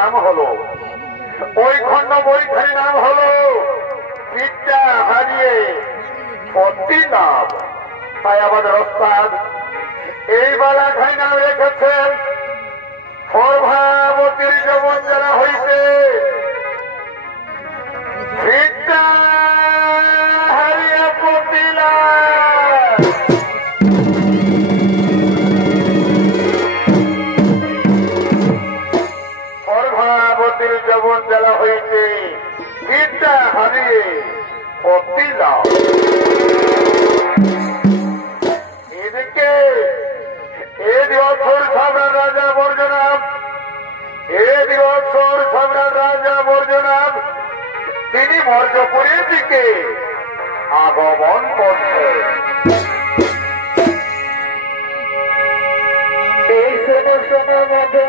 নাম হলো, ওই খণ্ড বইখানি নাম হলো বিদ্যা হারিয়ে পত্তি লাভ। তাই আমাদের ওস্তাদ এই বালাখানি নাম রেখেছেন প্রভাবতীর যৌবন জেলা হইতে বিদ্যা হারিয়ে পত্তি লাভ। প্রভাবতীর যৌবন জেলা হইতে বিদ্যা হারিয়ে পত্তি লাভ। এদিকে এই বছর সম্রাট রাজা বর্জনাভ, এই বছর সম্রাট রাজা বর্জনাভ তিনি মর্যপুরের দিকে আগমন করছেন। এই সমস্যার মধ্যে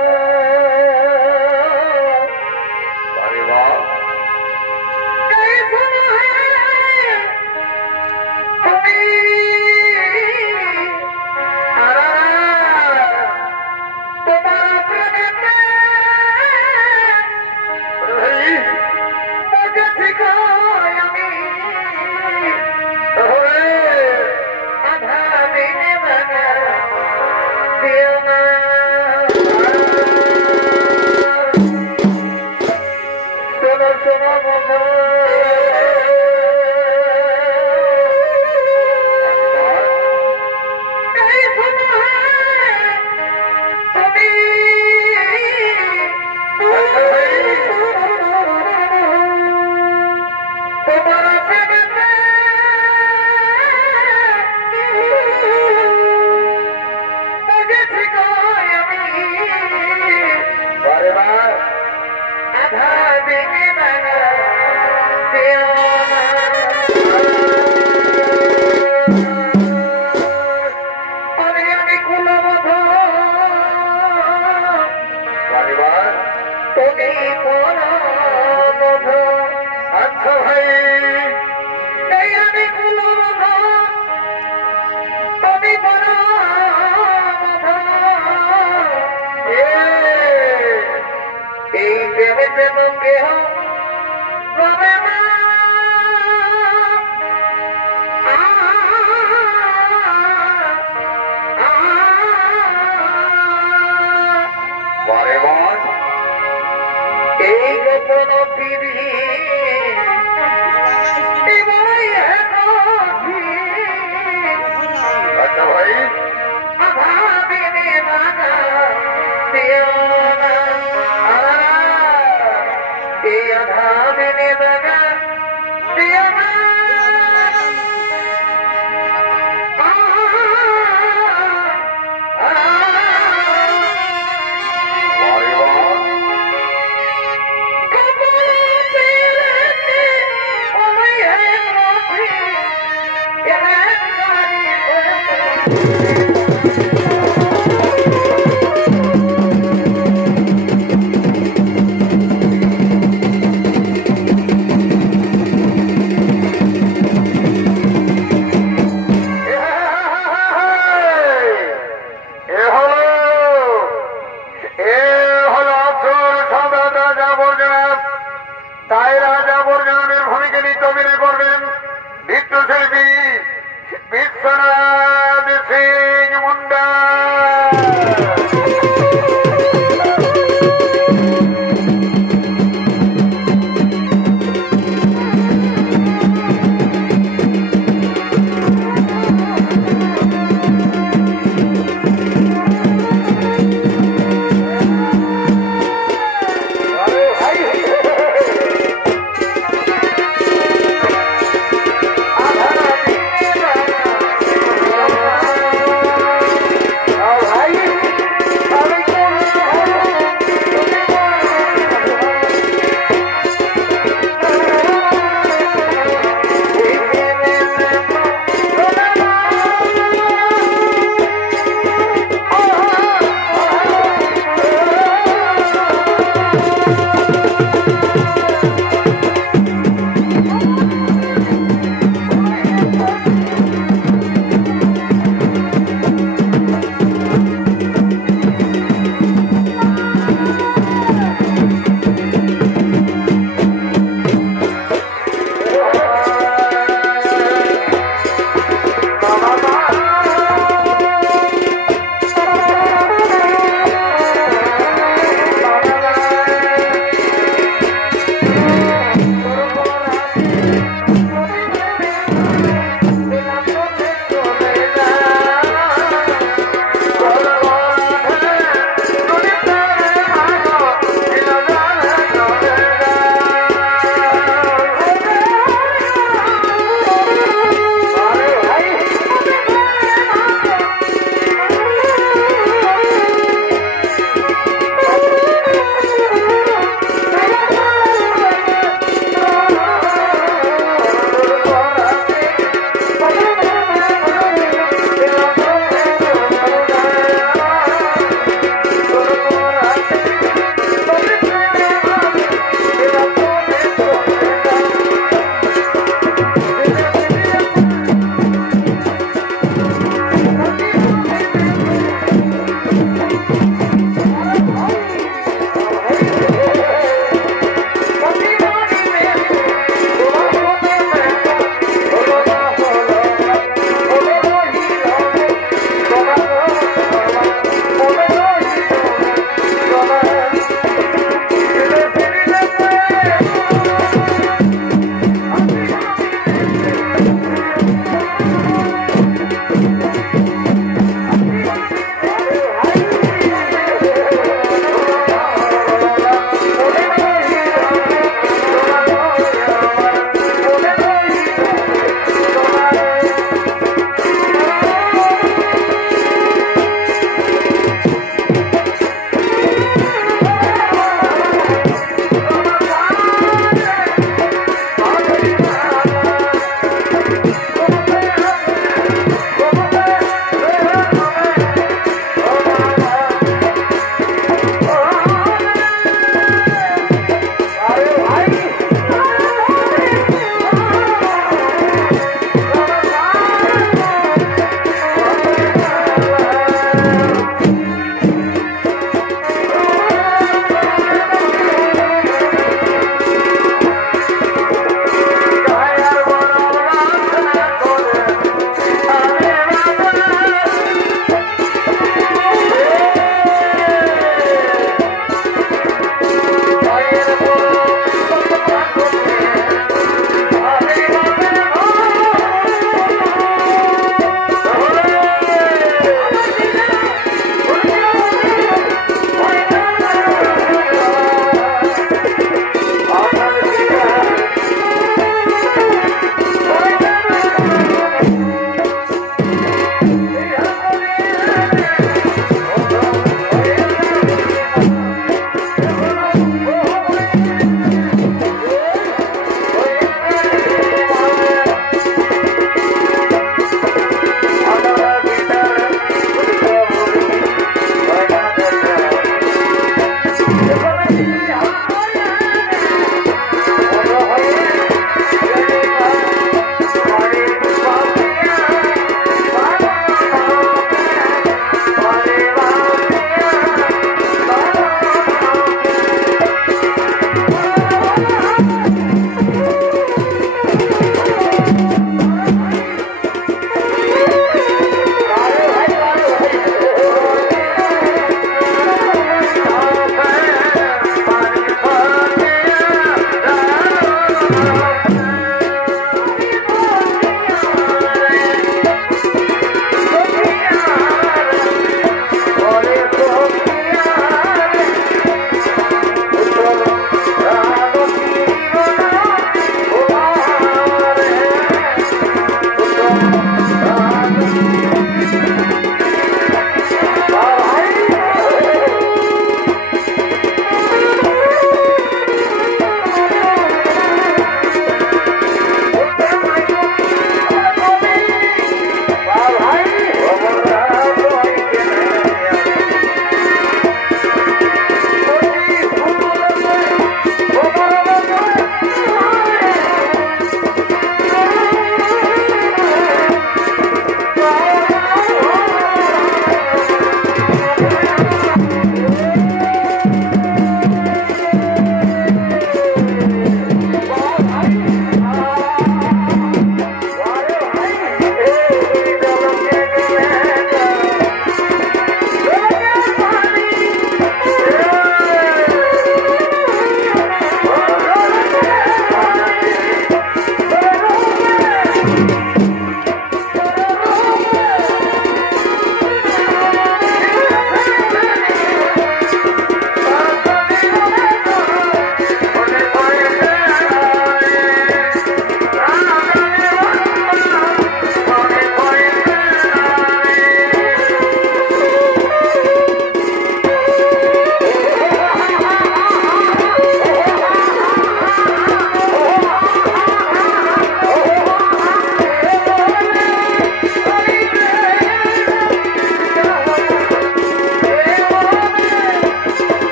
এই প্রেমে প্রেম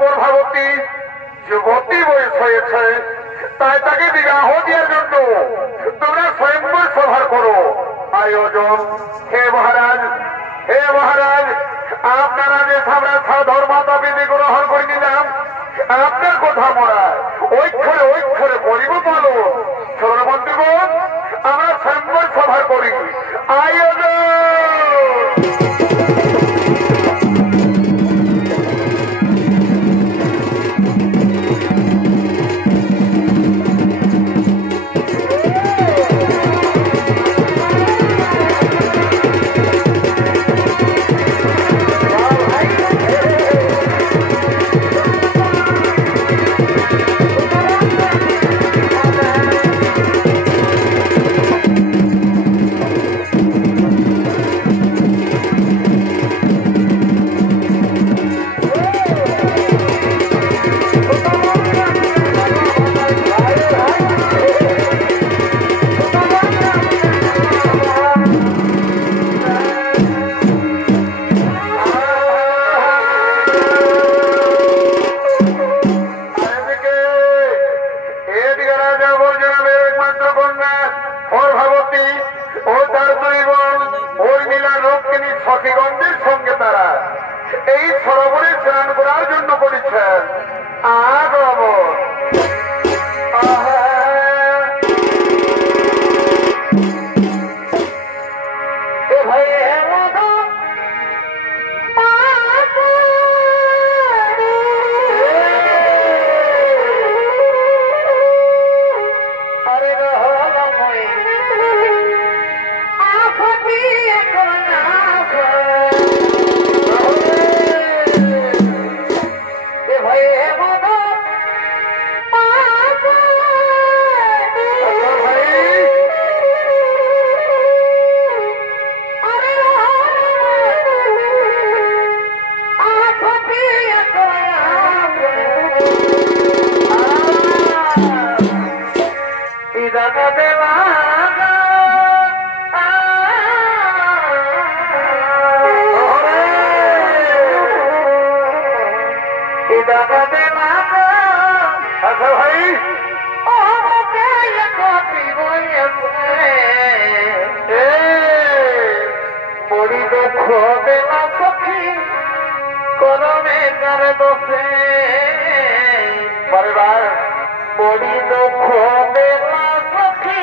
গর্ভবতী যুবতী বয়স হয়েছে, তাই তাকে বিবাহ দেওয়ার জন্য তোমরা স্বয়ংবর সভা করো আয়োজন। হে মহারাজ, হে মহারাজ, আপনারা যে আমরা ধর্মাতা বিধি গ্রহণ করে নিলাম, আপনার কথা মরা ঐক্ষরে করিব বলো। সৌরমন্ত্রীগণ, আমরা স্বয়ংবর সভা করি আয়োজন। সখীগঞ্জের সঙ্গে তারা এই সরোবরে স্নান করার জন্য করেছেন আগমন। বড়ি দুঃখ দেলা সখী করমে কার দোষে, পরিবার বড়ি দুঃখ দেলা সখী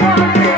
Bye.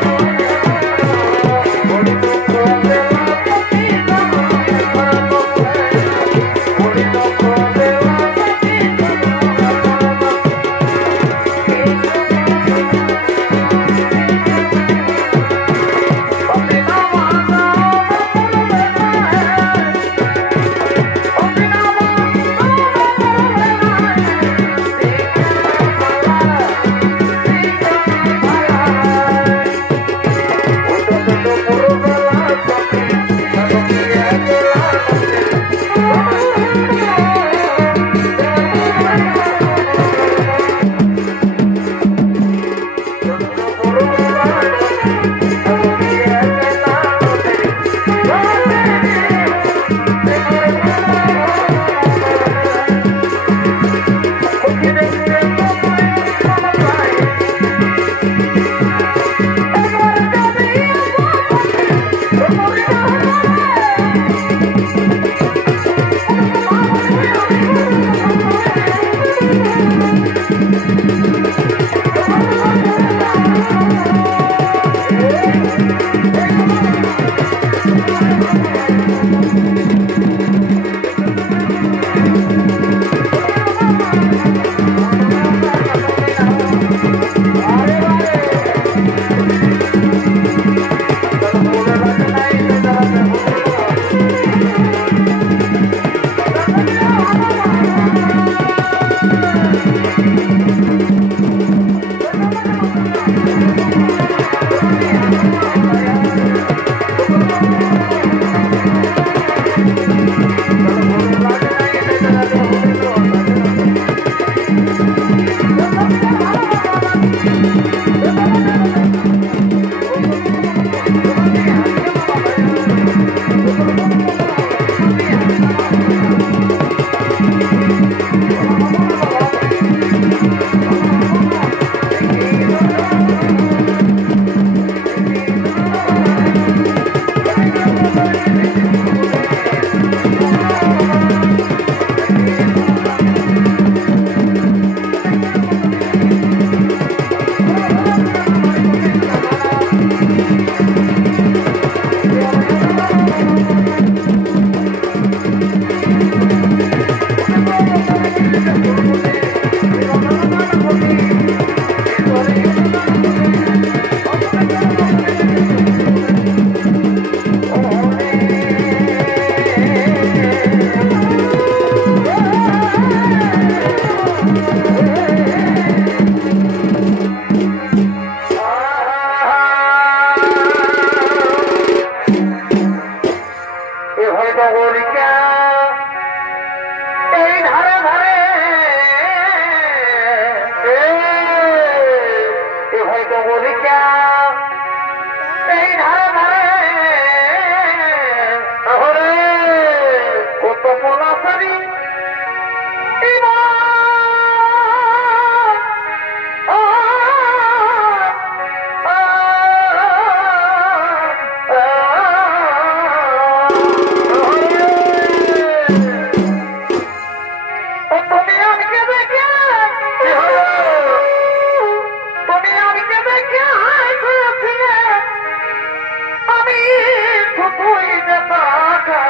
শুধুই যে তাকা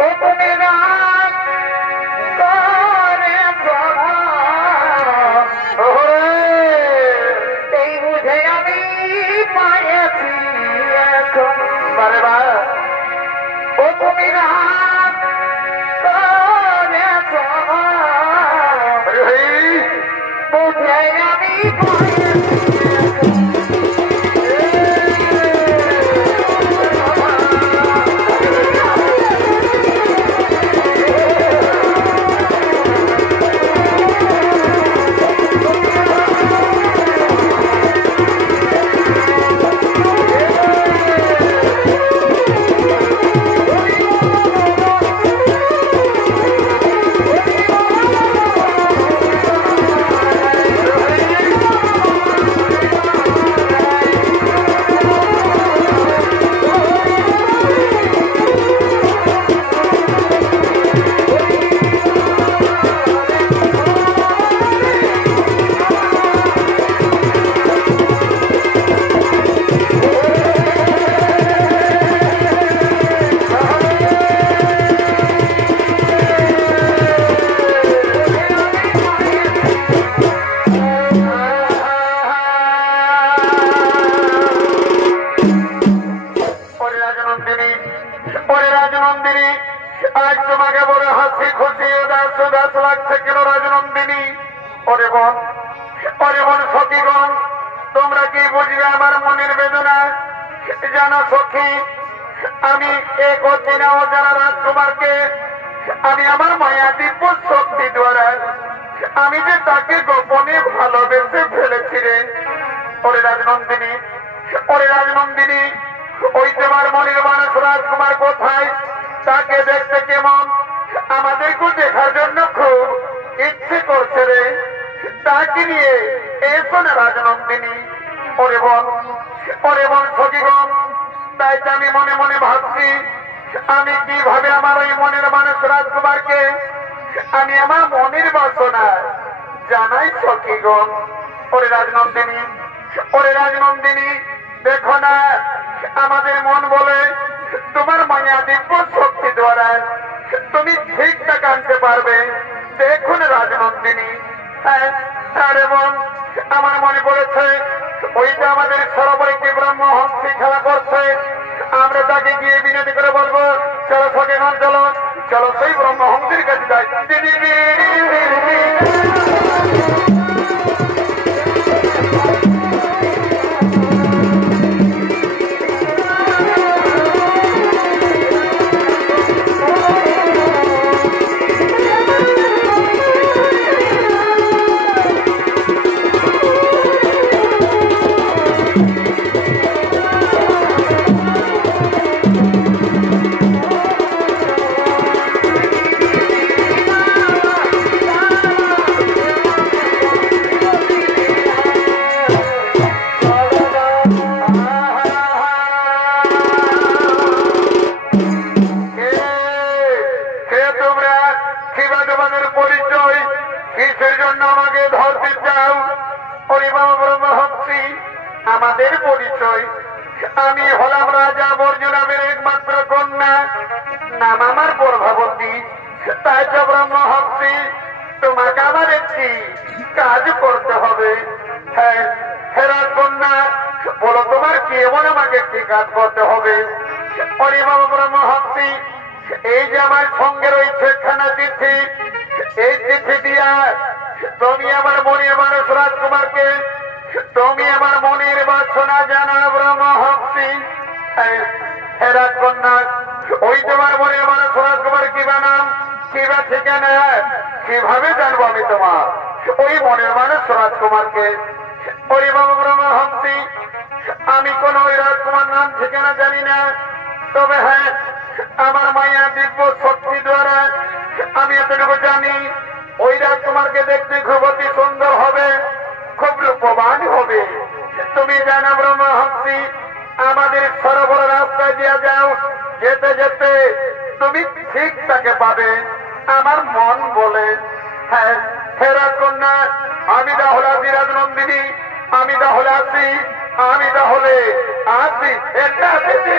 ও তুমি না করে এই বুঝে আমি পাইছি এখন বারে বার ও তুমি না করে বুঝে আমি পাইছি তোমরা কি বুঝবে আমার মনের বেদনা জানো সখী আমি এক অচেনা অজানা রাজকুমারকে আমি আমার মায়া দিব্য শক্তি দ্বারা আমি যে তাকে গোপনে ভালোবেসে ফেলেছি রে ওরে রাজনন্দিনী ওই তোমার মনের মানুষ রাজকুমার কোথায় তাকে দেখতে কেমন আমাদেরকে দেখার জন্য খুব ইচ্ছে করছে রে তাকে নিয়ে এসো না রাজনন্দিনী ওরে বল সখীগণ তাই তো আমি মনে মনে ভাবছি আমি কিভাবে আমার ওই মনের মানুষ রাজকুমারকে আমি আমার মনের বাসনা জানাই সখীগণ ওরে রাজনন্দিনী দেখো না আমাদের মন বলে তোমার মায়া দিব্য শক্তি দ্বারা তুমি ঠিক তা আনতে পারবে দেখুন রাজনন্দিনী আরে বোন আমার মনে পড়েছে ওইটা আমাদের সরোবরে কি ব্রহ্মহংসী খেলা করছে আমরা তাকে গিয়ে বিনতি করে বলবো চলো সখীগণ চলো সেই ব্রহ্মহংসীর কাছে যাই আমাদের পরিচয় আমি হলাম রাজা বর্জনামের একমাত্র কন্যা নাম আমার প্রভাবতী তাই তো ব্রহ্মহংসী তোমাকে আমার একটি কাজ করতে হবে হ্যাঁ রাজকন্যা বলো তোমার কি এমন আমাকে একটি কাজ করতে হবে বাবা ব্রহ্মহংসী এই যে আমার সঙ্গে রয়েছে একখানা চিঠি এই চিঠি দিয়া তুমি আমার মনের মানুষ রাজকুমারকে তুমি আমার মনের বাসনা জানা ব্রহ্মহংসী হে রাজকন্যা ওই তোমার মনের মানুষ রাজকুমার কিবা নাম কিবা ঠিকানা কিভাবে জানবো আমি তোমার ওই মনের মানুষ রাজকুমারকে ওই বাবা ব্রহ্মহংসী আমি কোন ওই রাজকুমার নাম ঠিকানা জানি না তবে হ্যাঁ আমার মায়া দিব্য শক্তি দ্বারা আমি এতটুকু জানি ওই রাজকুমারকে দেখতে খুব অতি সুন্দর হবে খুব রূপবান হবে তুমি জানো ব্রহ্মহংসী আমাদের সরোবর রাস্তায় দিয়ে যাও যেতে যেতে তুমি ঠিক তাকে পাবে আমার মন বলে হ্যাঁ রাজকন্যা আমি তাহলে আছি রাজনন্দিনী আমি তাহলে আছি আমি তাহলে হবে আসি একটা আসি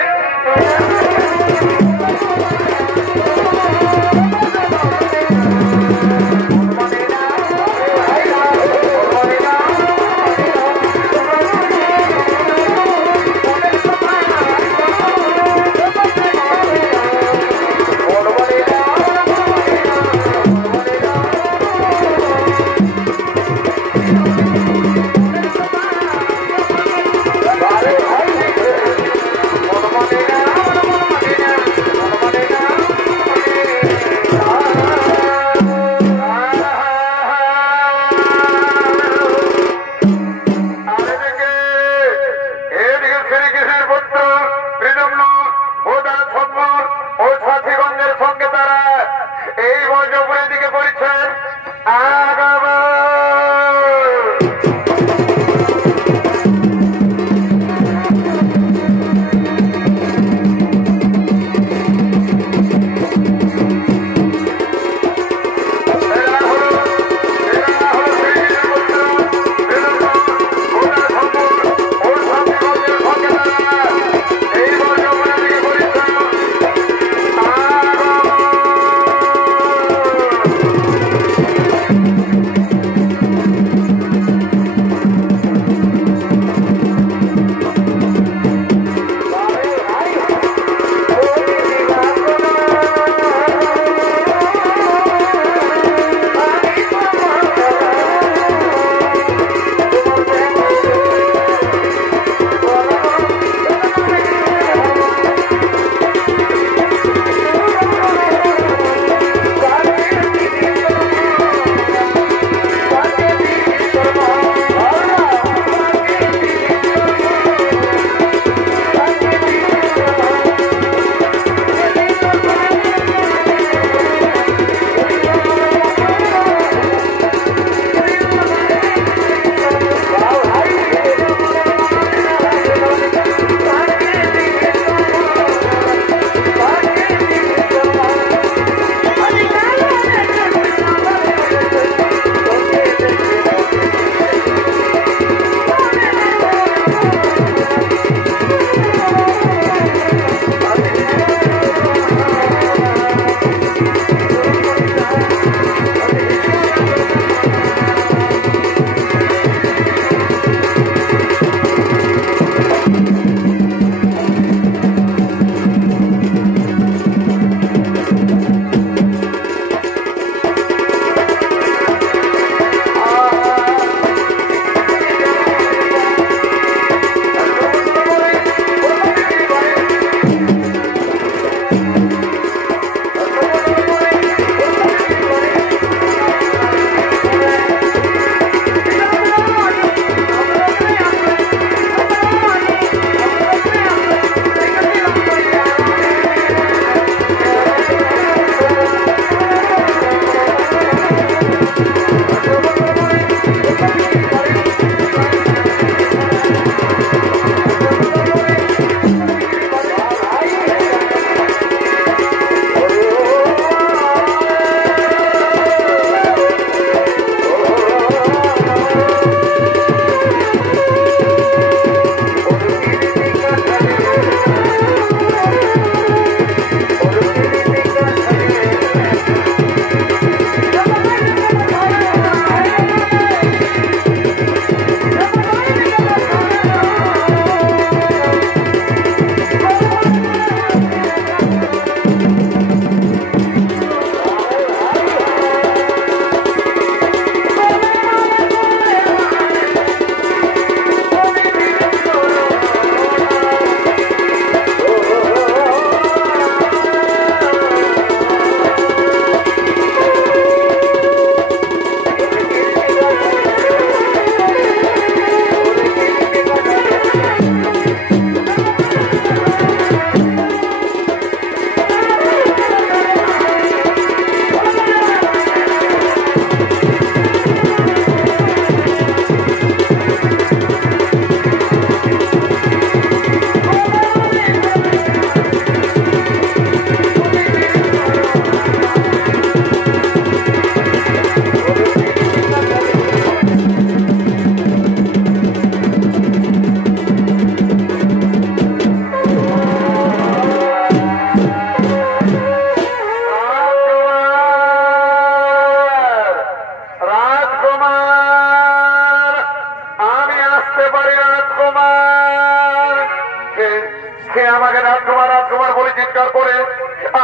সে আমাকে রাজকুমার রাজকুমার বলে চিৎকার করে,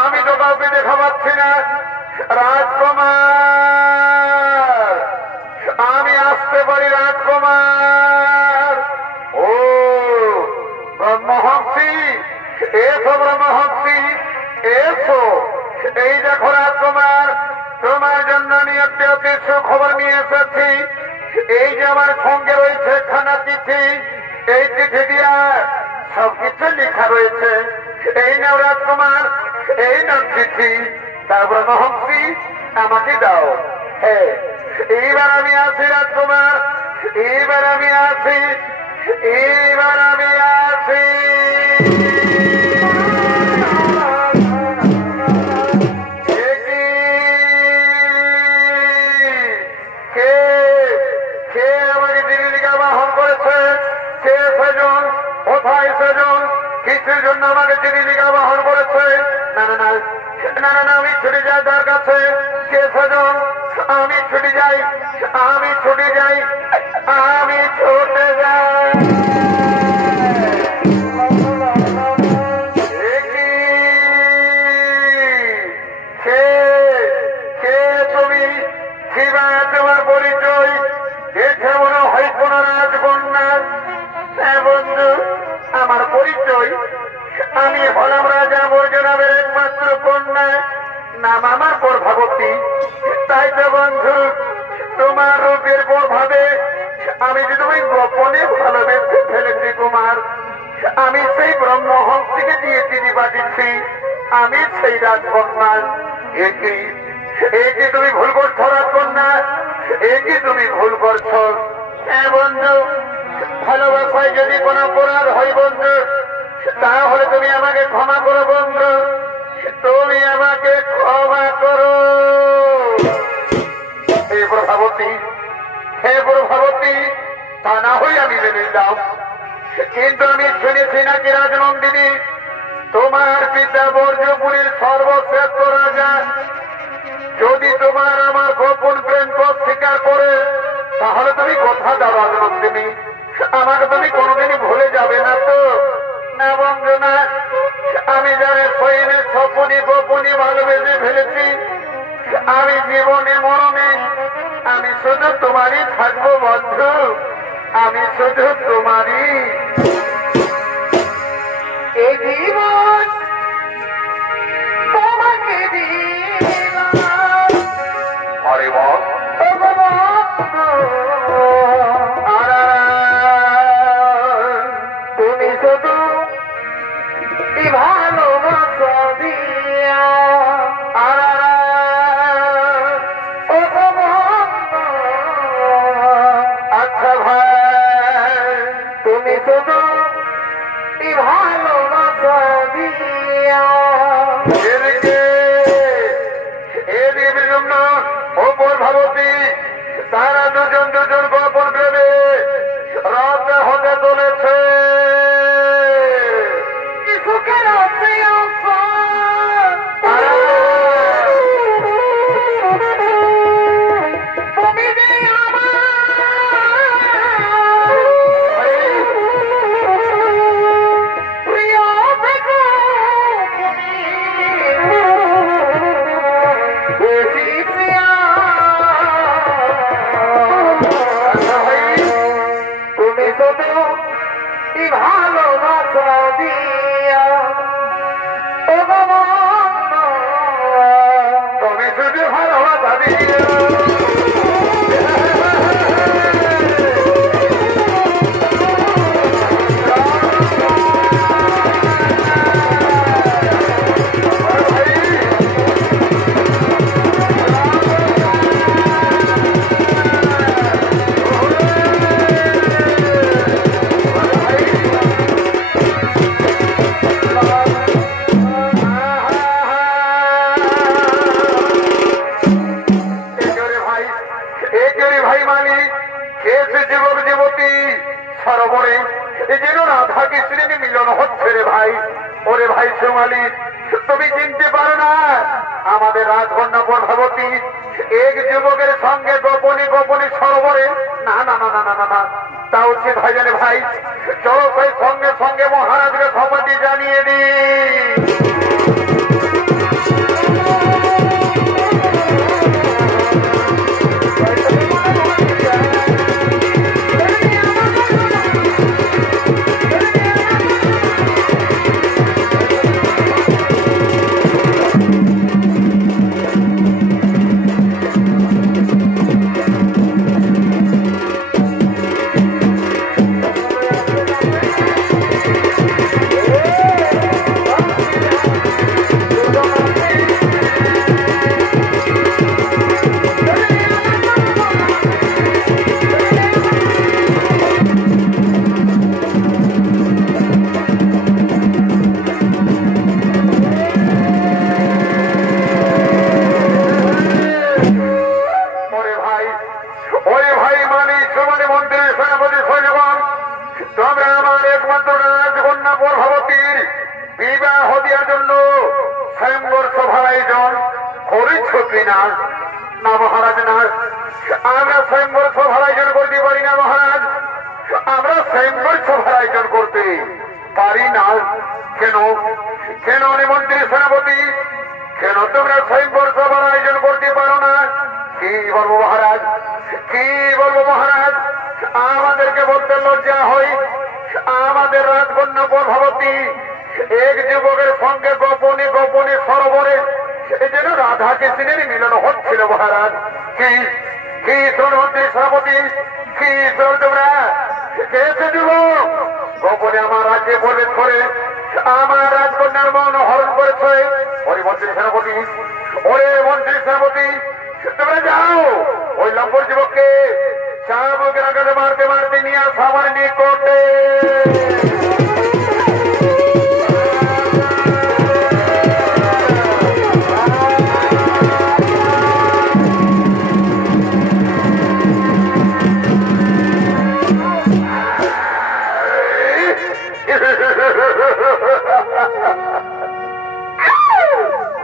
আমি তো কাউকে দেখা পাচ্ছি না। রাজকুমার, আমি আসতে পারি রাজকুমার? ও ব্রহ্মহংসী, এসো ব্রহ্মহংসী, এসো। এই দেখো রাজকুমার, তোমার জন্য আমি একটি অতি সুখবর নিয়ে এসেছি। এই যে আমার সঙ্গে রয়েছে খানা চিঠি, এই চিঠি দিয়া সবকিছু লেখা রয়েছে। এই নাও রাজকুমার, এই নাও চিঠি। তা ব্রহ্মহংসী, আমাকে দাও। হ্যাঁ, এইবার আমি আসি রাজকুমার, এইবার আমি আসি, এইবার আমি আসি। কোথায় সেজন? কিছুর জন্য আমাকে চিঠিলিখা বাহন করেছে। না না না না না, আমি ছুটে যাই তার কাছে। কে সেজন? আমি ছুটে যাই, আমি ছুটে যাই, আমি ছুটে যাই। তুমি শিবা, তোমার পরিচয় দেখে মনে হয় কোন রাজকন্যা। হ্যাঁ বন্ধু, আমার পরিচয়, আমি হলাম রাজা বৈজনাথের একমাত্র কন্যা, নাম আমার প্রভাবতী। তাই তো বন্ধু, তোমার রূপের প্রভাবে আমি যে তুমি গোপনে ভালোবেসে ফেলেছি কুমার। আমি সেই ব্রহ্মহংসীকে দিয়ে চিঠি পাঠিয়েছি, আমি সেই রাজকন্যা। একি তুমি ভুল করছো রাজকন্যা, একি তুমি ভুল করছো। হ্যাঁ বন্ধু, ভালোবাসায় যদি কোনো অপরাধ হয় বন্ধু, তাহলে তুমি আমাকে ক্ষমা করো বন্ধু, তুমি আমাকে ক্ষমা করো। হে প্রভাবতী, হে প্রভাবতী, তা না হই আমি মেনে নিলাম। কিন্তু আমি শুনেছি নাকি রাজনন্দিনী, তোমার পিতা বর্জপুরীর সর্বশ্রেষ্ঠ রাজা। যদি তোমার আমার গোপন প্রেম স্বীকার করে, তাহলে তুমি কথা দাও রাজনন্দিনী, আমাকে তুমি কোনোদিনই ভুলে যাবে না তো? না বন্ধু না, আমি যারা শয়নে স্বপনে গোপনে ভালোবেসে ফেলেছি, আমি জীবনে মরণে আমি শুধু তোমারই থাকবো বন্ধু, আমি শুধু তোমারই। এই জীবন তোমাকে দিলাম। আরে বল, তুমি শুধু ভালোবাসা দিয়া। আচ্ছা ভাই, তুমি শুধু ভালোবাসা দিয়া। এর জন্য ওপর ভাবতী তারা দুজন দুজন গোপন প্রেমে রাতে হতে চলেছে। ভালোবাসা দিয়া তুমি শুধু ভালোবাসা দিয়া। সরোবরে যেন রাধা কৃষ্ণের মিলন হচ্ছে রে ভাই। ওরে ভাই সুমালি, তুমি চিনতে পারো না আমাদের রাজকন্যা প্রভাবতী এক যুবকের সঙ্গে গোপনে গোপনে সরোবরে? না না না না না না, তা উচিত হয় জানে ভাই। চলো সেই সঙ্গে সঙ্গে মহারাজকে খবরটি জানিয়ে দিই। না মহারাজ, না আমরা স্বয়ংবর সভার আয়োজন করতে পারি না মহারাজ, আমরা স্বয়ংবর সভার আয়োজন করতে পারি না। কেন কেন মন্ত্রী সেনাপতি, কেন তোমরা স্বয়ংবর সভার আয়োজন করতে পারো না? কি বলবো মহারাজ, কি বলবো মহারাজ, আমাদেরকে বলতে লজ্জা হয়। আমাদের রাজকন্যা পদ্মাবতী এক যুবকের সঙ্গে গোপনে গোপনে সরোবরে যেন রাধা কৃষ্ণের মিলন হচ্ছিল মহারাজ। কি কি শ্রমন্ত্রী সেনাপতি, কি শ্রম তোমরা কেসে যুবক গোপনে আমার রাজ্যে প্রবেশ করে আমার রাজকন্যার মন হরণ করেছে। ওরে মন্ত্রী সেনাপতি, ওরে মন্ত্রী সেনাপতি, তোমরা যাও ওই লম্বর যুবককে চাবুকের আঘাতে মারতে মারতে নিয়ে আসো আমার নিকটে।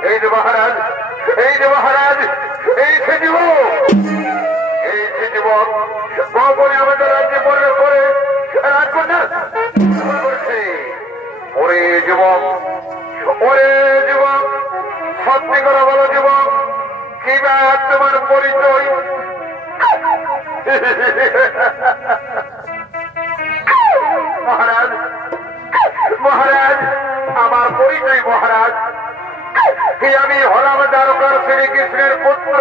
এই যে মহারাজ, এই যে মহারাজ, এই সে যুবক, এই সে যুবক গোপনে আমাদের রাজ্যে প্রবেশ করে রাজকন্যা করেছে। ওরে যুবক, ওরে যুবক, সত্যি করে বলো যুবক, কি বা তোমার পরিচয়? মহারাজ, মহারাজ আমার পরিচয় মহারাজ কি আমি হলাম দ্বারকার শ্রীকৃষ্ণের পুত্র,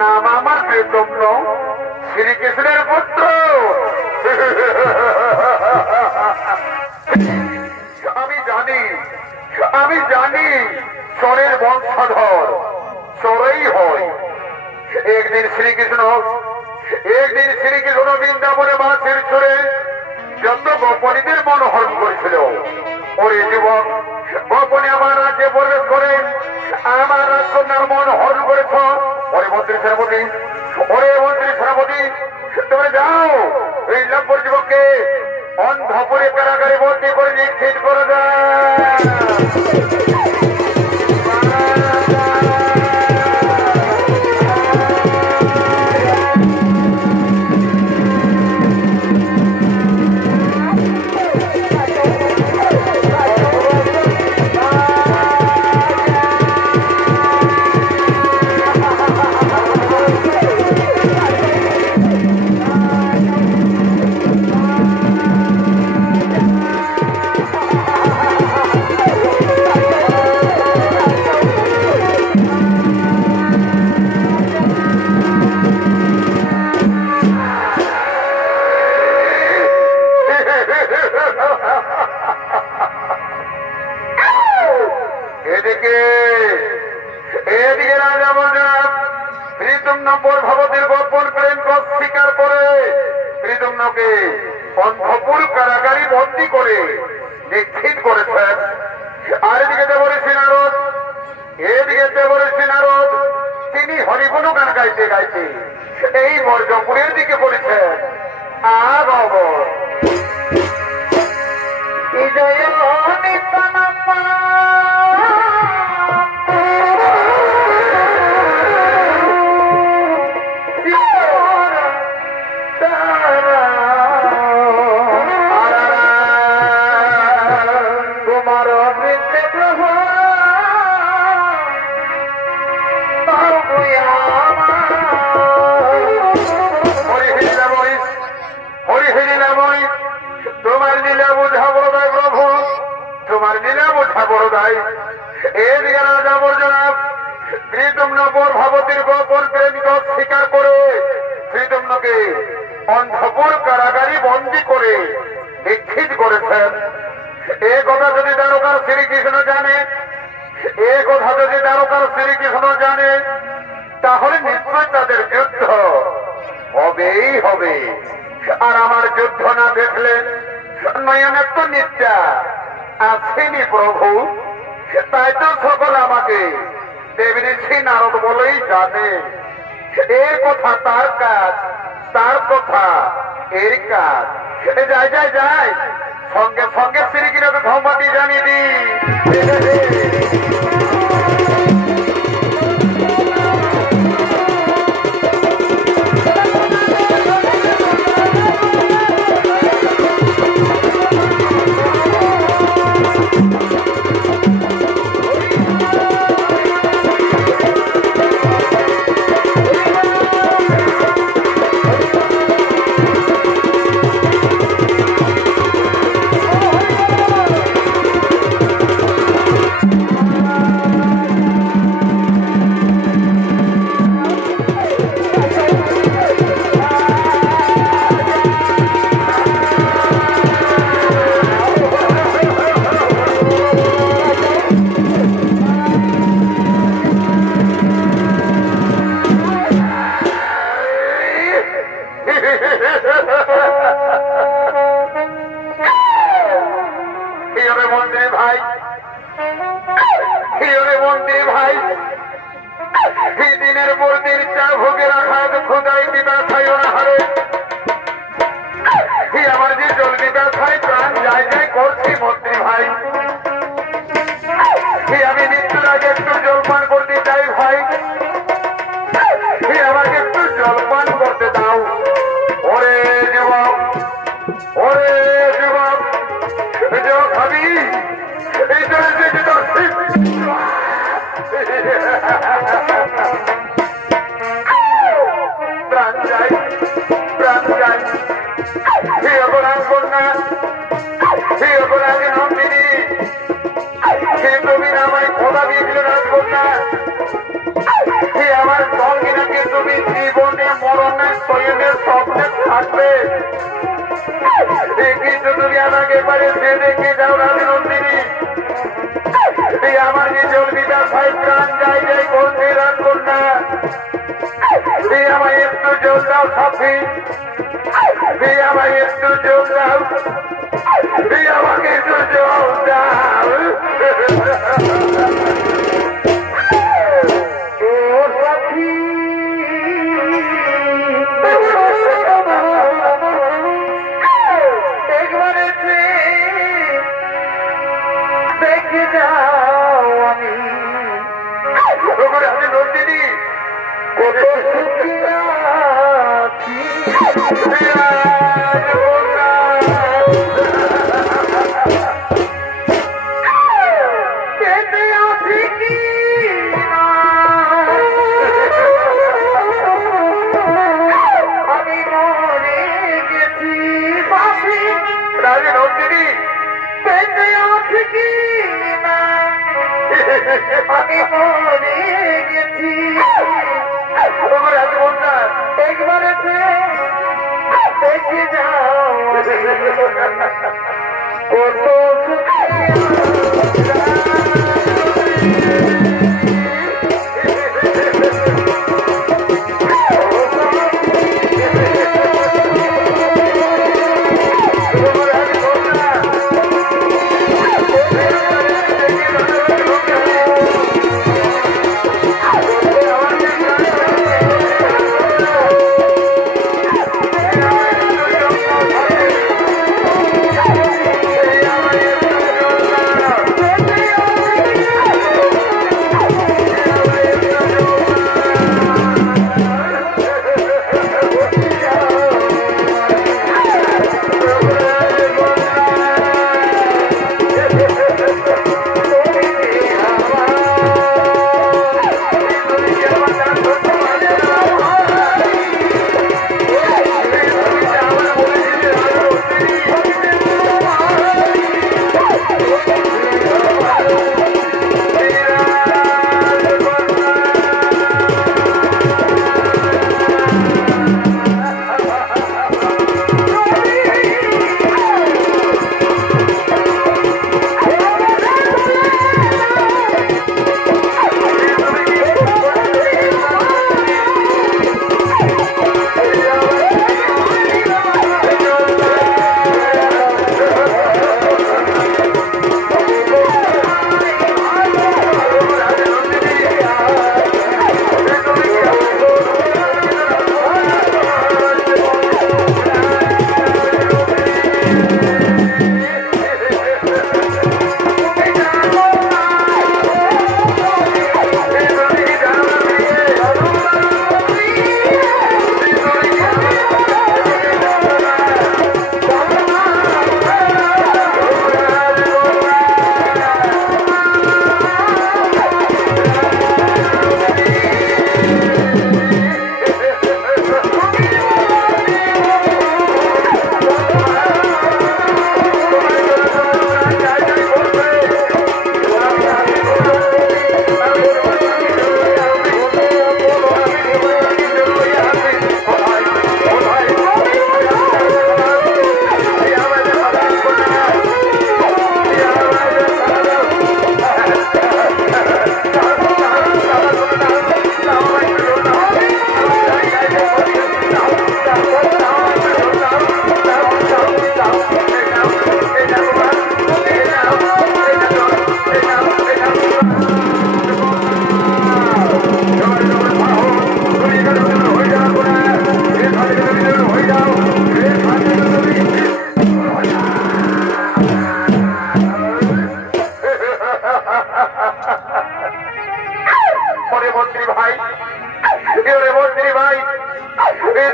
নাম আমার প্রিয়তম্য শ্রীকৃষ্ণের পুত্র। আমি জানি, আমি জানি চোরের বংশধর চোরই হয়। একদিন শ্রীকৃষ্ণ বৃন্দাবনে মাছের ছড়ে যত গোপনীদের মন হরণ করেছিল। ওরে যুবক গোপনে আমার রাজ্যে প্রবেশ করে আমার রাজকন্যার মন হরণ করেছ। ওরে মন্ত্রী সেনাপতি, ওরে মন্ত্রী সেনাপতি, তোমরা যাও এই লম্বর যুবককে অন্ধপুরে কারাগারে বন্দী করে নিক্ষেপ করে দেয়। অন্ধপুর কারাগারি বন্দী করে নিক্ষেপ করেছেন। আর এদিকে দেবঋষি নারদ, এদিকে দেবঋষি নারদ তিনি হরিগুণ গান গাইতে গাইতে এই মর্যপুরের দিকে পড়েছেন। আর বোঝা বড় দায়। এদিকে রাজা বর্জনাব শ্রীদম্নপর ভাবতীর গোপন প্রেমিক স্বীকার করে শ্রীদম্নকে অন্ধপুর কারাগারি বন্দী করে নিক্ষিত করেছেন। এ কথা যদি দ্বারকার শ্রীকৃষ্ণ জানে, এ কথা যদি দ্বারকার শ্রীকৃষ্ণ জানে, তাহলে নিশ্চয় তাদের যুদ্ধ হবেই হবে। আর আমার যুদ্ধ না দেখলে নয়নের তো নিত্যা আসেনি প্রভু, তাই তো সকল আমাকে দেবঋষি নারদ বলেই জানে। এর কথা তার কাজ, তার কথা এর কাজ। যাই যাই যাই, সঙ্গে সঙ্গে শ্রীকৃষ্ণকে ধর্মটি জানিয়ে দি।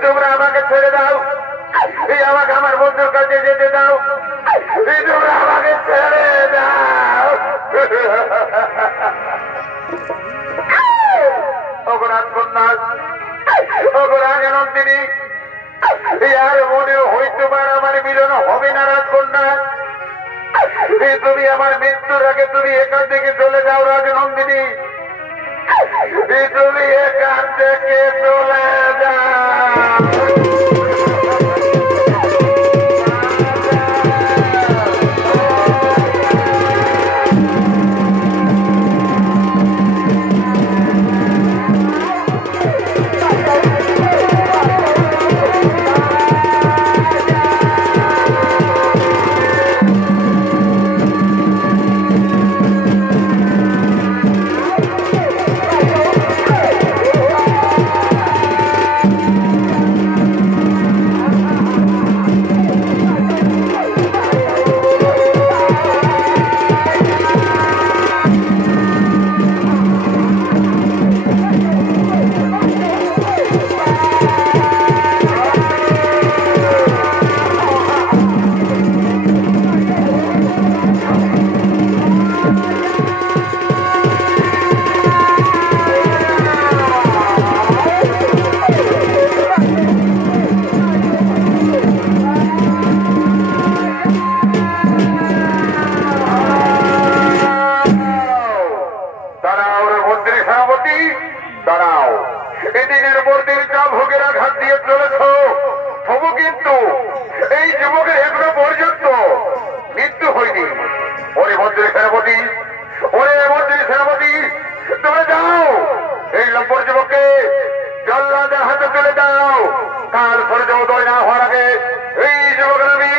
তোমরা আমাকে ছেড়ে দাও, আমাকে আমার বন্ধুর কাছে যেতে দাও, তোমরা আমাকে ছেড়ে দাও। অপরাধ কন্যা, অপরাধ নন্দিনী, আর মনে হইতে পারে আমার মিলন হবে না রাজকন্যা। তুমি আমার মৃত্যুর আগে তুমি এখান থেকে চলে যাও রাজনন্দিনী, তুমি এখান থেকে চলে যাও। দাঁড়াও, এদিনের পর দিন যা ভোগের আঘাত দিয়ে চলেছ, তবু কিন্তু এই যুবকের এখনো পর্যন্ত মৃত্যু হয়নি। ওরে মন্ত্রী সেনাপতি, ওরে মন্ত্রী সেনাপতি, তোমরা যাও এই লম্বর যুবককে জল্লাদের হাতে তুলে দাও। কাল সূর্য উদয় না হওয়ার আগে এই যুবকের আমি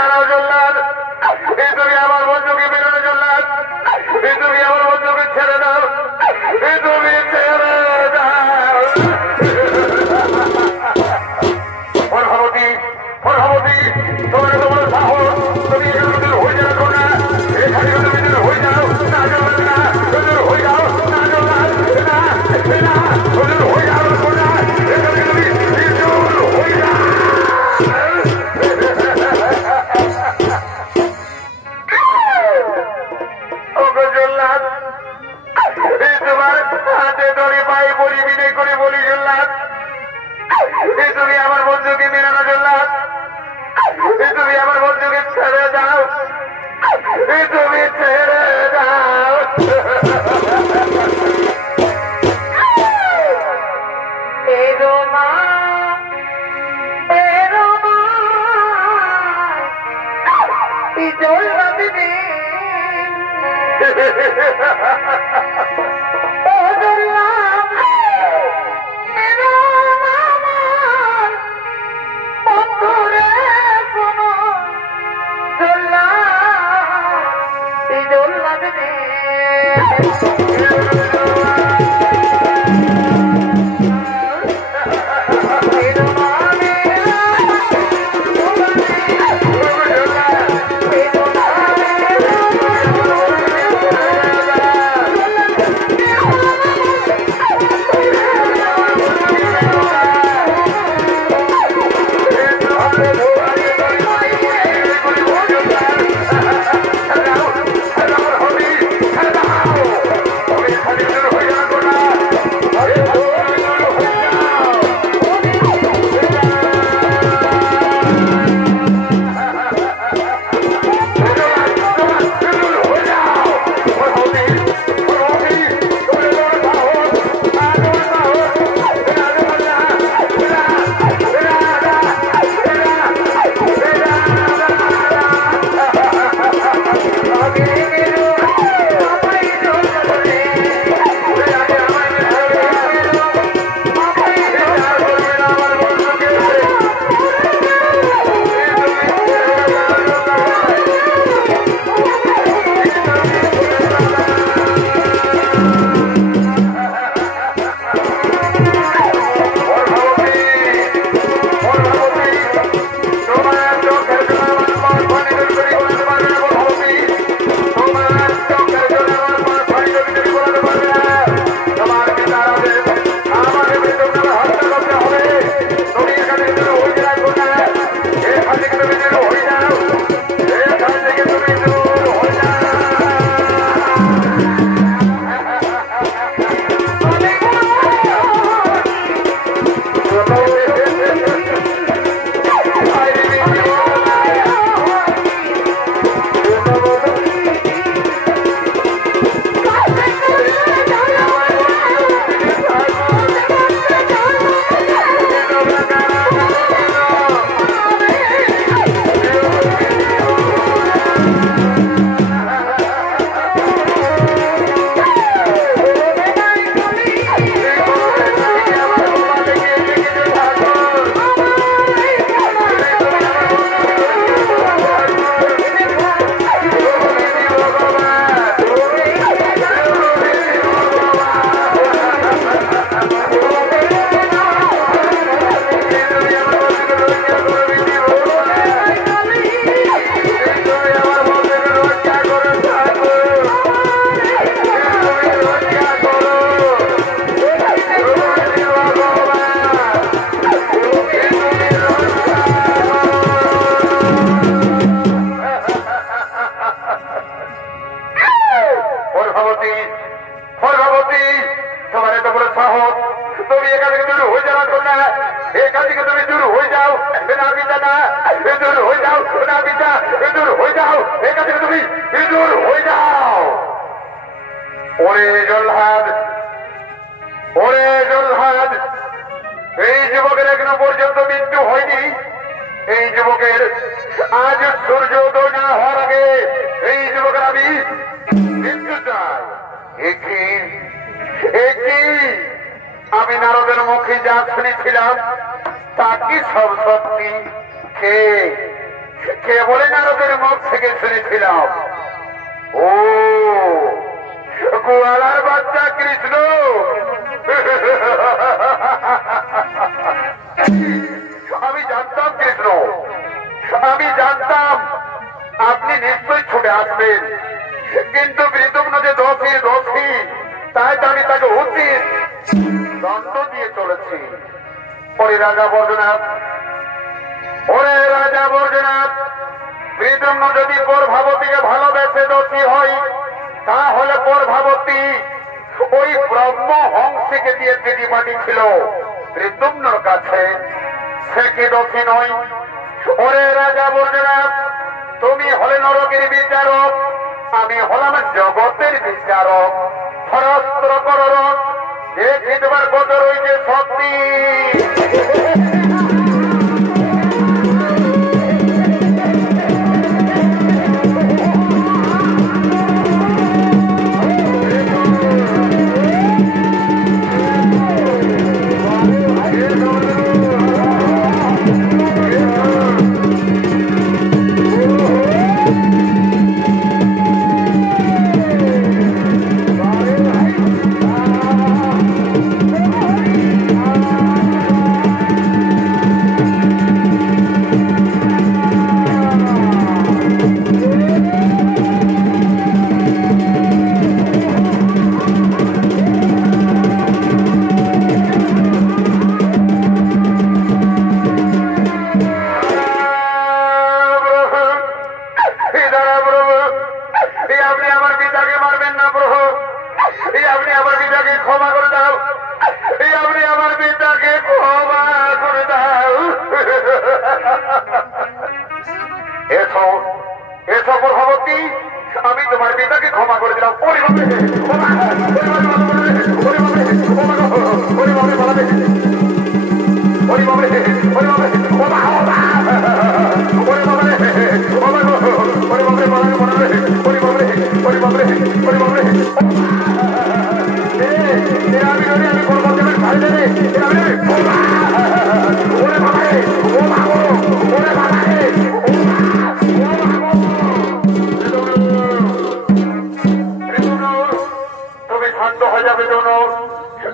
দাঁড়াও জল্লাদ, এই তুমি আমার বন্ধুকে মেরো না জল্লাদ, এই তুমি আমার বন্ধুকে ছেড়ে দাও, এই তুমি ছেড়ে দাও। প্রভাবতী প্রভাবতী তোমার এত বড় সাহস, তুমি এখানে দূর হয়ে যাও না, এখানে তুমি দূর হয়ে যাও না জল্লাদ, না দূর হয়ে যাও না জল্লাদ, না না দূর হয়ে যাও না, এখানে তুমি দূর হয়ে যাও। তোমার হাতে ধরে পায়ে পরি বিনয় করে বলি জল্লাদ, তুমি আমার বন্ধুকে মেনে না জল্লাদ, তুমি আমার বন্ধুকে ছেড়ে দাও, তুমি ছেড়ে দাও। এই যুবকের এখনো পর্যন্ত মৃত্যু হয়নি। এই যুবকের আজ সূর্যোদয় না হওয়ার আগে এই যুবকের আমি মৃত্যু চাই। আমি নারদের মুখে যা শুনেছিলাম তা কি সব সত্যি? কে কে বলে নারদের মুখ থেকে শুনেছিলাম? ও গোয়ালার বাচ্চা কৃষ্ণ। আমি জানতাম কৃষ্ণ, আমি জানতাম আপনি নিশ্চয়ই ছুটে আসবেন, কিন্তু বিদ্যুম্ন যে দোষী তাই তো আমি তাকে উচিত দণ্ড দিয়ে চলেছি। ওরে রাজা বর্জনাথ, ওরে রাজা বর্জনাথ, বিদ্যুম্ন যদি প্রভাবতীকে ভালোবেসে দোষী হয়, তাহলে প্রভাবতী ওই ব্রহ্মহংসীকে দিয়ে চিঠি পাঠিয়েছিল বিদ্যুম্নর কাছে, সে কি দোষী নয়? ওরে রাজা বর্জনাথ, তুমি হলে নরকের বিচারক, আমি হলাম জগতের বিচারক। ফরস্ত্র করণ দেখি তোমার কত রয়েছে শক্তি। আমি তোমার পিতাকে ক্ষমা করে দিলাম।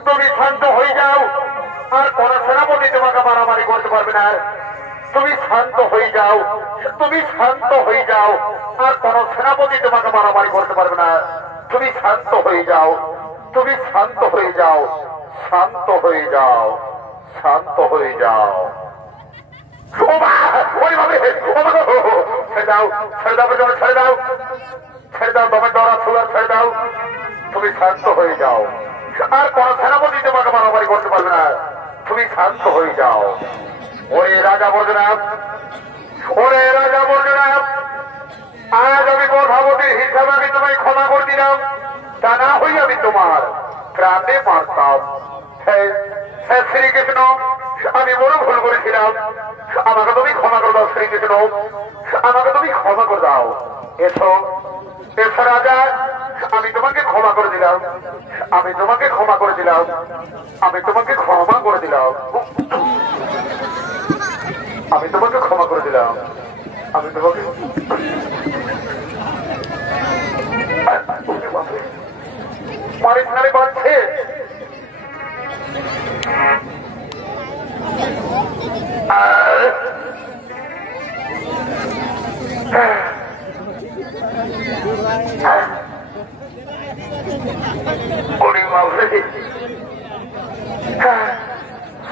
তুমি শান্ত হয়ে যাও, আর কোন সেনাপতি তোমাকে মারামারি করতে পারবে না। তুমি শান্ত হয়ে যাও, তুমি শান্ত হয়ে যাও, আর কোন সেনাপতি তোমাকে মারামারি করতে পারবে না। তুমি শান্ত হয়ে যাও, তুমি শান্ত হয়ে যাও, শান্ত হয়ে যাও, শান্ত হয়ে যাও। ছেড়ে দাও, ছেড়ে দাও, ছেড়ে দাও, ছেড়ে দাও, তোমার ডরা ছোড়া ছেড়ে দাও। তুমি শান্ত হয়ে যাও, আর কোন সেনাপতি তোমাকে মারামারি করতে পারবে না। তুমি শান্ত হয়ে যাও। ওরে রাজা বর্জনাথ, ওরে রাজা বর্জনাথ, আজ আমি প্রভাবতীর হিসাবে আমি তোমায় ক্ষমা করে দিলাম, তা না হই আমি তোমার প্রাণে মারতাম। শ্রীকৃষ্ণ, আমি বড় ভুল করেছিলাম, আমাকে তুমি ক্ষমা করে দাও। শ্রীকৃষ্ণ, আমাকে তুমি ক্ষমা করে দাও। এসো, এসো রাজা, আমি তোমাকে ক্ষমা করে দিলাম, আমি তোমাকে ক্ষমা করে দিলাম, আমি তোমাকে ক্ষমা করে দিলাম, আমি তোমাকে ক্ষমা করে দিলাম, আমি তোমাকে মারিস নারে বাড়ছে।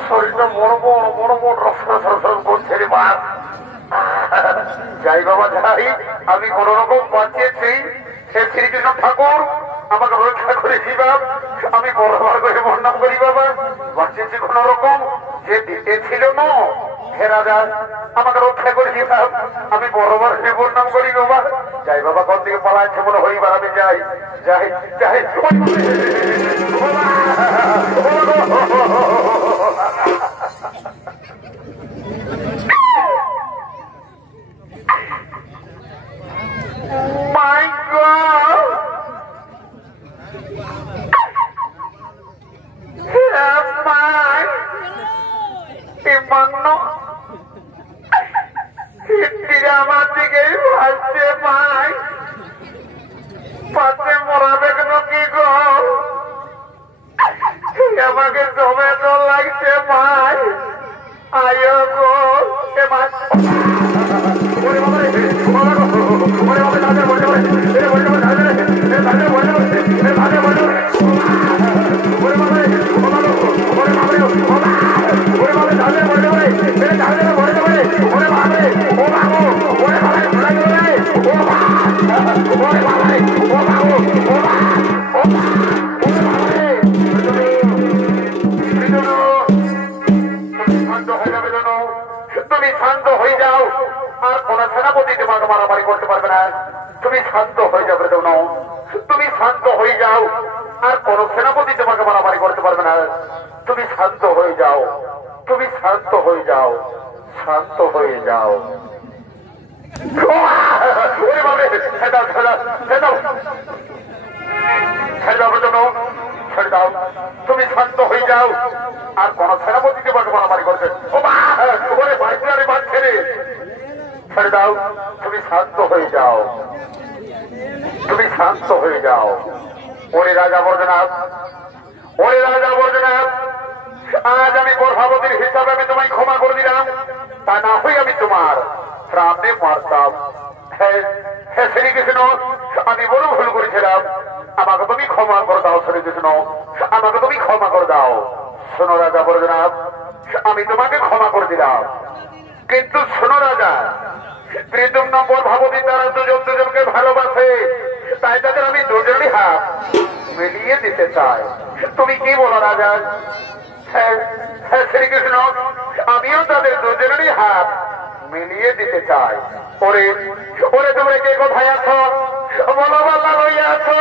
শরীরটা বড় বড় বড় বড় রসরসর করছে রে মা। যাই বাবা যাই, আমি কোন রকম বাঁচিয়েছি। সে শ্রীকৃষ্ণ ঠাকুর আমাকে রক্ষা করেছি বাপ, আমি বড়বার করে বর্ণাম করি বাবা। বাঁচিয়েছি কোন রকম, যে দিতে ছিল না হে রাজা আমাকে রক্ষা করেছি বাপ, আমি বড়বার করে বর্ণাম করি বাবা। যাই বাবা, কোন দিকে পালাচ্ছে মনে হইবার, আমি যাই যাই যাই। My God! My Imagno, hindi naman সেনাপতি তোমাকে মারামারি করতে পারবে না। তুমি শান্ত হয়ে যাবে, তুমি শান্ত হয়ে যাও, আর কোন সেনাপতি তোমাকে মারামারি করতে পারবে না। তুমি শান্ত হয়ে যাও, তুমি শান্ত হয়ে যাও, শান্ত হয়ে যাও। ছেড়ে দাও, তুমি শান্ত হয়ে যাও, আর কোন সেনাপতি তোমাকে মারামারি করবে। ছেড়ে দাও, তুমি শান্ত হয়ে যাও, তুমি শান্ত হয়ে যাও। ওরে রাজা বর্জনাথ, ওরে রাজা বর্জনাথ, আজ আমি গর্ভবতীর হিসাবে আমি তোমায় ক্ষমা করে দিলাম, তা না হয়ে আমি তোমার প্রাণে মারতাম। হ্যাঁ হ্যাঁ শ্রীকৃষ্ণ, আমি বড় ভুল করেছিলাম, আমাকে তুমি ক্ষমা করে দাও। শ্রীকৃষ্ণ, আমাকে তুমি ক্ষমা করে দাও। শোনো রাজা বর্জনাথ, আমি তোমাকে ক্ষমা করে দিলাম, কিন্তু শোনো রাজা, প্রীতম নম্বর ভাবতী তারা দুজনকে ভালোবাসে, তাই তাদের আমি দুজনই হাত মিলিয়ে দিতে চাই। তুমি কি বলো রাজা? হ্যাঁ হ্যাঁ শ্রীকৃষ্ণ, আমিও তাদের দুজনেরই হাত মিলিয়ে দিতে চাই। ওরে ওরে তোমরা কে কোথায় আছো? বলো বাল্লা লইয়া আছো।